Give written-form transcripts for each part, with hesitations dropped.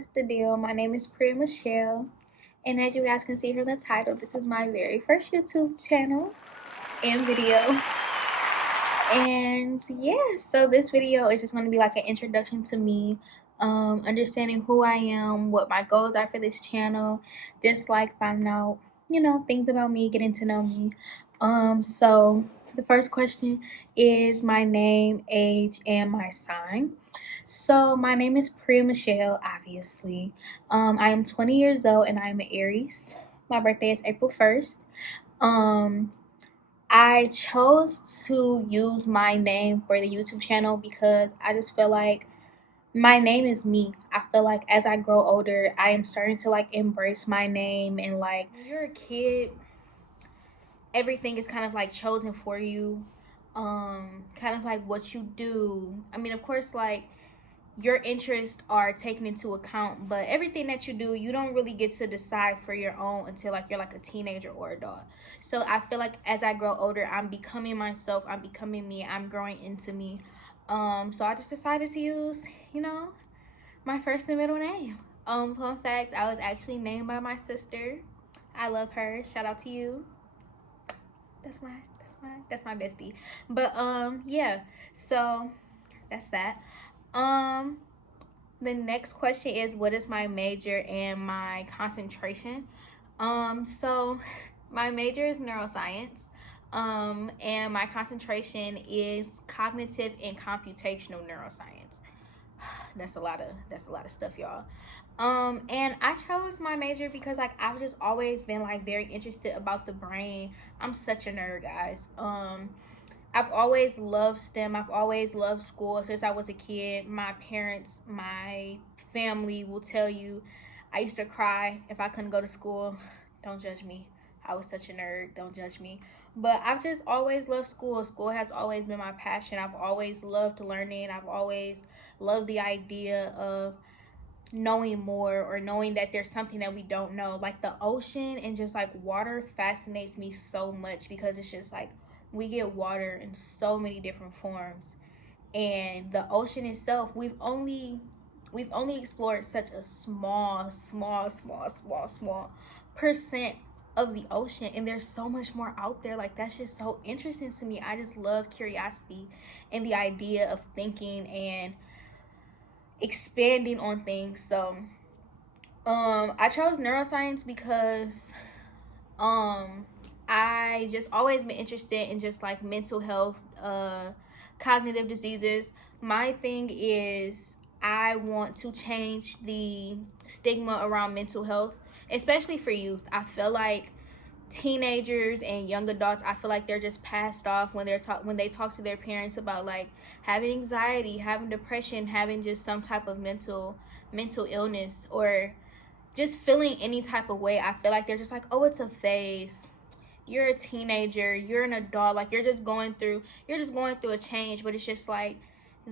what's the deal? My name is Priya Michele, and as you guys can see from the title, this is my very first YouTube channel and video. And yeah, so this video is just going to be like an introduction to me, understanding who I am, what my goals are for this channel, just like finding out, things about me, getting to know me. So the first question is my name, age, and my sign. So my name is Priya Michele, obviously. I am 20 years old and I'm an Aries. My birthday is April 1st. Um, I chose to use my name for the YouTube channel because I just feel like my name is me. I feel like as I grow older, I am starting to like embrace my name, and like when you're a kid, everything is kind of like chosen for you. Kind of like what you do. I mean, of course, like your interests are taken into account, but everything that you do, you don't really get to decide for your own until like you're like a teenager or adult. So I feel like as I grow older, I'm becoming myself, I'm becoming me, I'm growing into me. So I just decided to use, my first and middle name. Fun fact, I was actually named by my sister. I love her. Shout out to you. That's my bestie. But yeah. So that's that. Um the next question is, what is my major and my concentration? So my major is neuroscience. And my concentration is cognitive and computational neuroscience. That's a lot of stuff, y'all. And I chose my major because like I've just always been like very interested about the brain. I'm such a nerd, guys. I've always loved STEM. I've always loved school since I was a kid. My parents, my family will tell you I used to cry if I couldn't go to school. Don't judge me. I was such a nerd. Don't judge me. But I've just always loved school. School has always been my passion. I've always loved learning. I've always loved the idea of knowing more, or knowing that there's something that we don't know. Like the ocean and just like water fascinates me so much because it's just like we get water in so many different forms. And the ocean itself, we've only explored such a small percent of the ocean, and there's so much more out there. Like that's just so interesting to me. I just love curiosity and the idea of thinking and expanding on things. So I chose neuroscience because um I just always been interested in just like mental health, cognitive diseases. My thing is I want to change the stigma around mental health, especially for youth. I feel like teenagers and young adults, I feel like they're just passed off when they talk to their parents about like having anxiety, having depression, having just some type of mental illness, or just feeling any type of way. I feel like they're just like, oh, it's a phase. You're a teenager, you're an adult, like you're just going through a change. But it's just like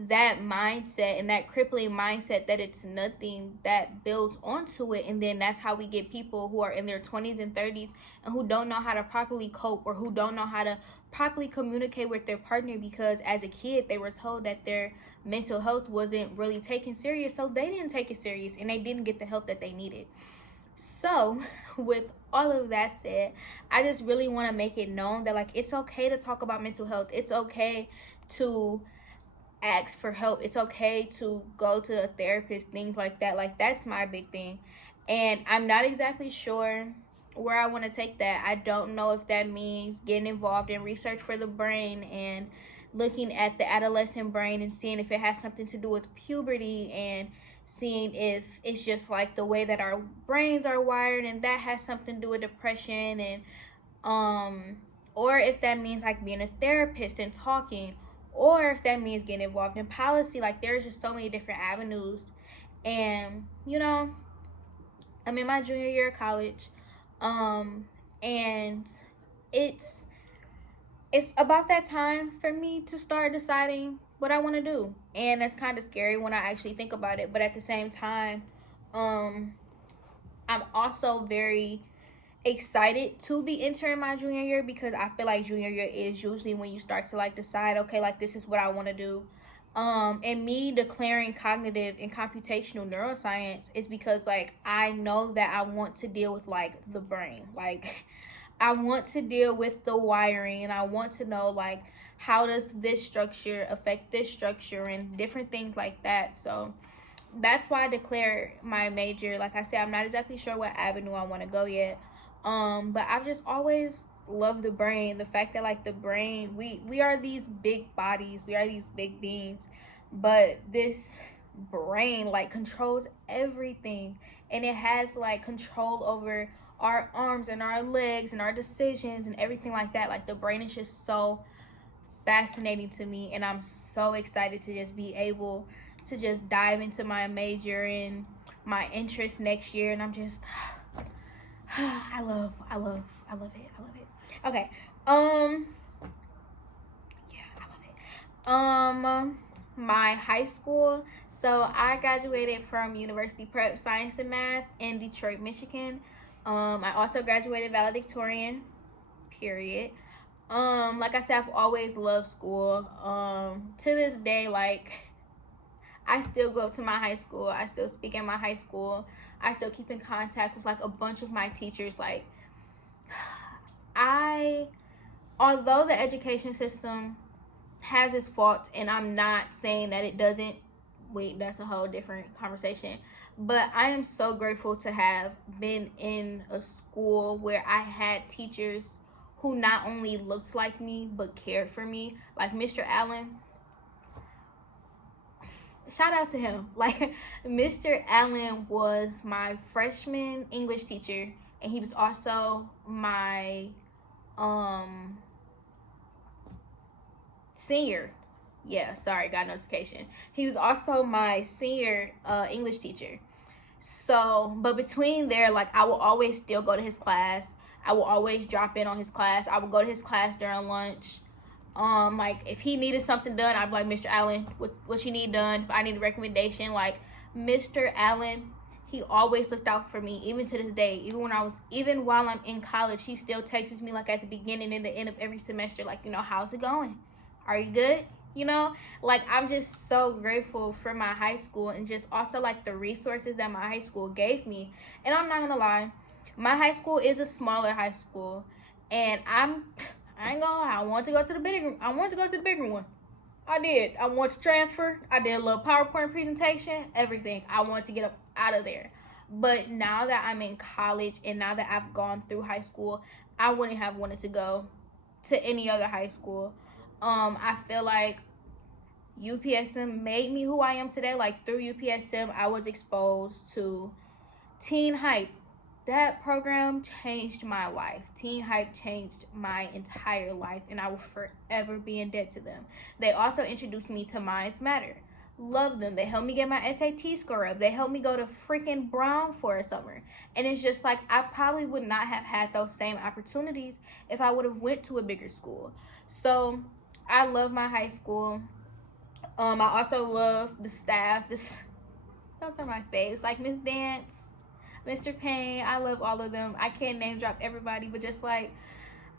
that mindset and that crippling mindset that it's nothing that builds onto it. And then that's how we get people who are in their 20s and 30s and who don't know how to properly cope, or who don't know how to properly communicate with their partner, because as a kid they were told that their mental health wasn't really taken serious, so they didn't take it serious and they didn't get the help that they needed. So, with all of that said, I just really want to make it known that like it's okay to talk about mental health. It's okay to ask for help. It's okay to go to a therapist, things like that. Like that's my big thing. And I'm not exactly sure where I want to take that. I don't know if that means getting involved in research for the brain and looking at the adolescent brain and seeing if it has something to do with puberty, and seeing if it's just like the way that our brains are wired and that has something to do with depression, and um or if that means like being a therapist and talking, or if that means getting involved in policy. Like there's just so many different avenues. And I'm in my junior year of college, um and it's it's about that time for me to start deciding what I want to do. And that's kind of scary when I actually think about it, but at the same time, um I'm also very excited to be entering my junior year, because I feel like junior year is usually when you start to like decide, okay, like this is what I want to do. And me declaring cognitive and computational neuroscience is because like I know that I want to deal with like the brain. Like I want to deal with the wiring, and I want to know like how does this structure affect this structure and different things like that. So that's why I declared my major. Like I said, I'm not exactly sure what avenue I want to go yet. But I've just always loved the brain. The fact that like the brain, we are these big bodies, we are these big beings, but this brain like controls everything, and it has like control over our arms and our legs and our decisions and everything like that. Like the brain is just so fascinating to me, and I'm so excited to just be able to just dive into my major and my interest next year. And I'm just I love it. Okay. Yeah, I love it. My high school. So I graduated from University Prep Science and Math in Detroit, Michigan. I also graduated valedictorian. Period. Like I said, I've always loved school. To this day, like I still go to my high school. I still speak in my high school. I still keep in contact with like a bunch of my teachers. Like I, although the education system has its faults, and I'm not saying that it doesn't. Wait, that's a whole different conversation. But I am so grateful to have been in a school where I had teachers who not only looked like me but cared for me. Like Mr. Allen, shout out to him. Like Mr. Allen was my freshman English teacher, and he was also my um senior. Yeah, sorry, got a notification. He was also my senior English teacher. So, but between there, like I will always still go to his class. I will always drop in on his class. I would go to his class during lunch. Like if he needed something done, I'd be like, Mr. Allen, what you need done? If I need a recommendation, like Mr. Allen, he always looked out for me, even to this day. Even while I'm in college, he still texts me like at the beginning and the end of every semester, like, how's it going? Are you good? Like I'm just so grateful for my high school, and just also like the resources that my high school gave me. And I'm not gonna lie, my high school is a smaller high school, and I ain't gonna lie, I wanted to go to the bigger one. I did. I wanted to transfer. I did a little PowerPoint presentation, everything. I wanted to get up out of there. But now that I'm in college, and now that I've gone through high school, I wouldn't have wanted to go to any other high school. I feel like UPSM made me who I am today. Like through UPSM, I was exposed to Teen Hype. That program changed my life. Teen Hype changed my entire life, and I will forever be in debt to them. They also introduced me to Minds Matter. Love them. They helped me get my SAT score up. They helped me go to freaking Brown for a summer. And it's just like I probably would not have had those same opportunities if I would have went to a bigger school. So I love my high school. I also love the staff. Those are my faves. Like Miss Dance, Mr. Payne. I love all of them. I can't name drop everybody, but just like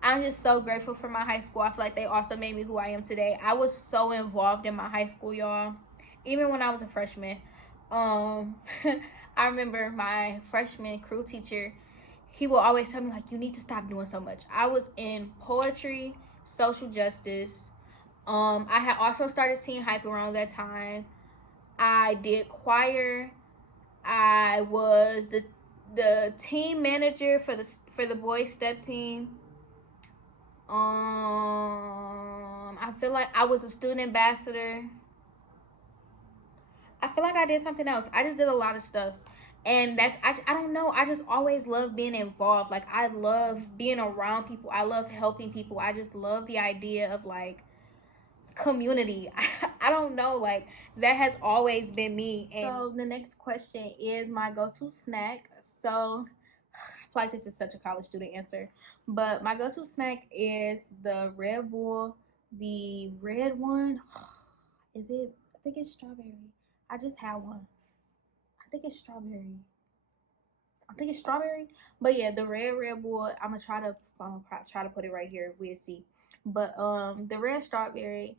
I'm just so grateful for my high school. I feel like they also made me who I am today. I was so involved in my high school, y'all. Even when I was a freshman. Um I remember my freshman crew teacher, he will always tell me like you need to stop doing so much. I was in poetry, social justice. I had also started seeing hype around that time. I did choir. I was the team manager for the boys step team. I feel like I was a student ambassador. I feel like I did something else. I just did a lot of stuff. And I don't know. I just always love being involved. Like I love being around people. I love helping people. I just love the idea of like community. I don't know, like that has always been me. And so the next question is my go-to snack. So I feel like this is such a college student answer, but my go-to snack is the Red Bull, the red one. Is it? I think it's strawberry. I just had one. I think it's strawberry. I think it's strawberry. But yeah, the Red Bull. I'm gonna try to try to put it right here. We'll see. But the red strawberry.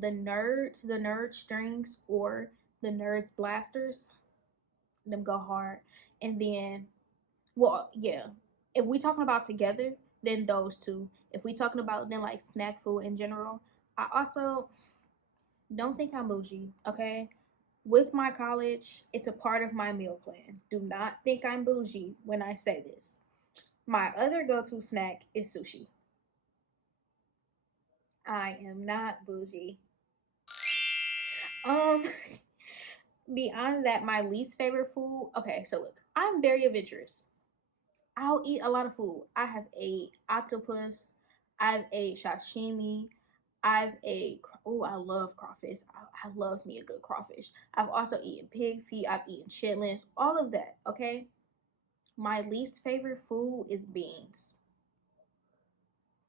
The nerd strings or the nerds blasters, them go hard. And then, well, yeah, if we talking about together, then those two. If we talking about then like snack food in general, I also don't think I'm bougie. Okay, with my college, it's a part of my meal plan. Do not think I'm bougie when I say this. My other go-to snack is sushi. I am not bougie. Um, beyond that, my least favorite food. Okay, so look, I'm very adventurous. I'll eat a lot of food. I have ate octopus. I've ate sashimi. I've ate. Oh, I love crawfish. I love me a good crawfish. I've also eaten pig feet. I've eaten chitlins. All of that. Okay. My least favorite food is beans.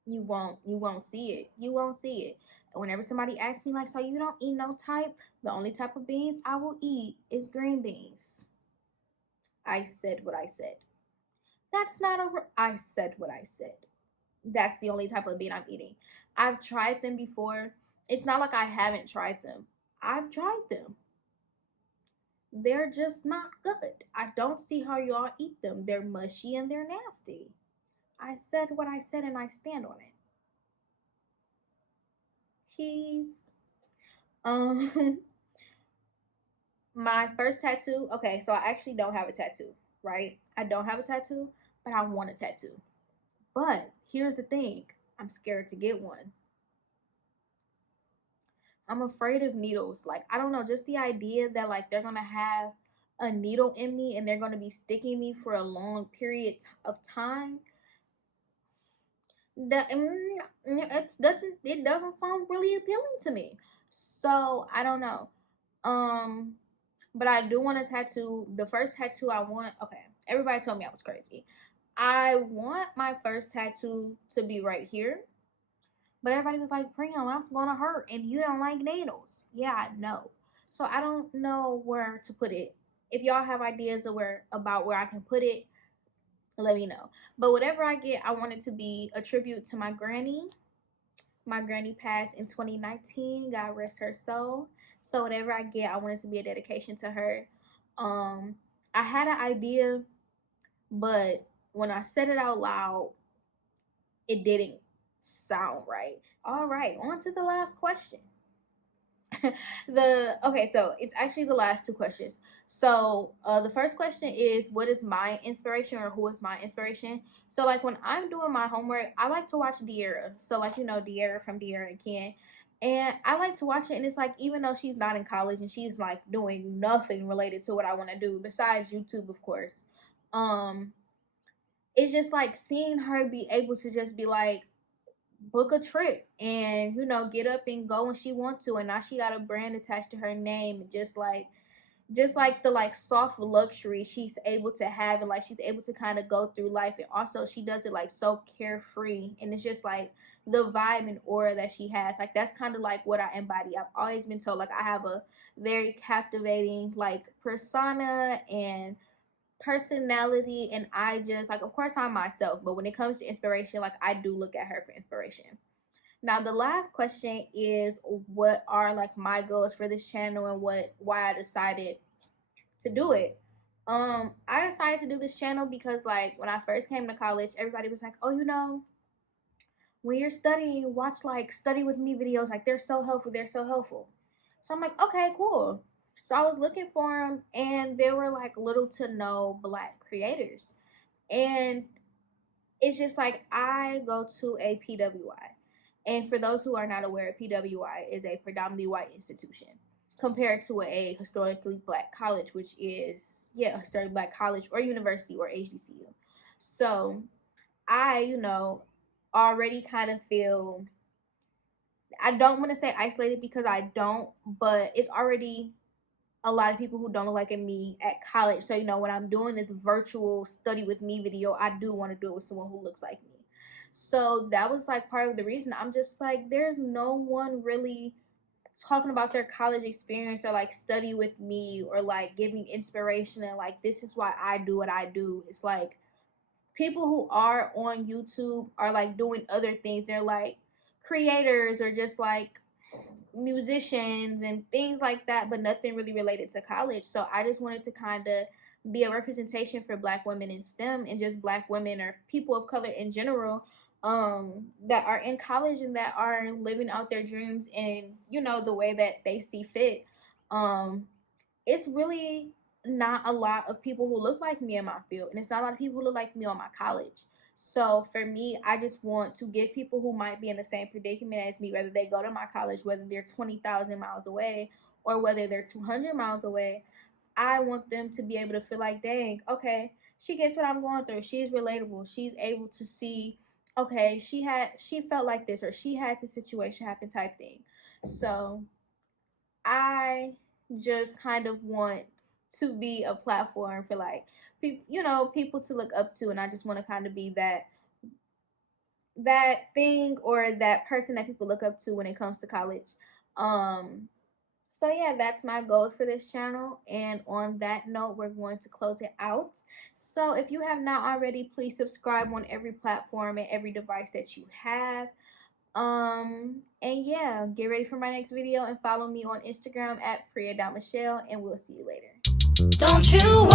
You won't see it. You won't see it. Whenever somebody asks me like, so you don't eat no type, the only type of beans I will eat is green beans. I said what I said. That's not a. I said what I said. That's the only type of bean I'm eating. I've tried them before. It's not like I haven't tried them. I've tried them. They're just not good. I don't see how y'all eat them. They're mushy and they're nasty. I said what I said and I stand on it. Cheese. Um, my first tattoo. Okay, so I actually don't have a tattoo, right? I don't have a tattoo, but I want a tattoo. But here's the thing: I'm scared to get one. I'm afraid of needles. Like, I don't know, just the idea that like they're gonna have a needle in me and they're gonna be sticking me for a long period of time. That it doesn't sound really appealing to me. So I don't know. Um, but I do want a tattoo. The first tattoo I want. Okay, everybody told me I was crazy. I want my first tattoo to be right here. But everybody was like, Priya, that's gonna hurt, and you don't like needles. Yeah, I know. So I don't know where to put it. If y'all have ideas of where I can put it, let me know. But whatever I get, I want it to be a tribute to my granny. My granny passed in 2019. God rest her soul. So whatever I get, I want it to be a dedication to her. Um, I had an idea, but when I said it out loud, it didn't sound right. All right, on to the last question. The okay, so it's actually the last two questions. So the first question is, what is my inspiration, or who is my inspiration? So like when I'm doing my homework, I like to watch De'Ara. So like De'Ara from De'Ara and Ken. And I like to watch it, and it's like, even though she's not in college and she's like doing nothing related to what I want to do besides YouTube, of course. Um, it's just like seeing her be able to just be like, book a trip and get up and go when she wants to, and now she got a brand attached to her name, and just like the like soft luxury she's able to have, and like she's able to kind of go through life, and also she does it like so carefree, and it's just like the vibe and aura that she has, like that's kind of like what I embody. I've always been told like I have a very captivating like persona and personality, and I just like, of course I'm myself, but when it comes to inspiration, like I do look at her for inspiration. Now the last question is, what are like my goals for this channel, and why I decided to do it. I decided to do this channel because like when I first came to college, everybody was like, oh, when you're studying, watch like study with me videos, like they're so helpful, they're so helpful. So I'm like, okay, cool. So I was looking for them, and there were like little to no black creators. And it's just like, I go to a PWI. And for those who are not aware, PWI is a predominantly white institution compared to a historically black college, which is, yeah, a historically black college or university or HBCU. So I, already kind of feel, I don't want to say isolated because I don't, but it's already a lot of people who don't look like me at college. So, when I'm doing this virtual study with me video, I do want to do it with someone who looks like me. So that was like part of the reason. I'm just like, there's no one really talking about their college experience or like study with me or like giving inspiration and like, this is why I do what I do. It's like people who are on YouTube are like doing other things. They're like creators or just like musicians and things like that, but nothing really related to college. So I just wanted to kind of be a representation for Black women in STEM and just Black women or people of color in general, that are in college and that are living out their dreams in, you know, the way that they see fit. Um, it's really not a lot of people who look like me in my field, and it's not a lot of people who look like me on my college. So for me, I just want to give people who might be in the same predicament as me, whether they go to my college, whether they're 20,000 miles away, or whether they're 200 miles away, I want them to be able to feel like, dang, okay, she gets what I'm going through. She's relatable. She's able to see, okay, she felt like this, or she had this situation happen type thing. So I just kind of want to be a platform for like you know, people to look up to, and I just want to kind of be that thing or that person that people look up to when it comes to college. Um so yeah, that's my goals for this channel, and on that note, we're going to close it out. So if you have not already, please subscribe on every platform and every device that you have. And yeah, get ready for my next video and follow me on Instagram at Priya Michele, and we'll see you later. Don't you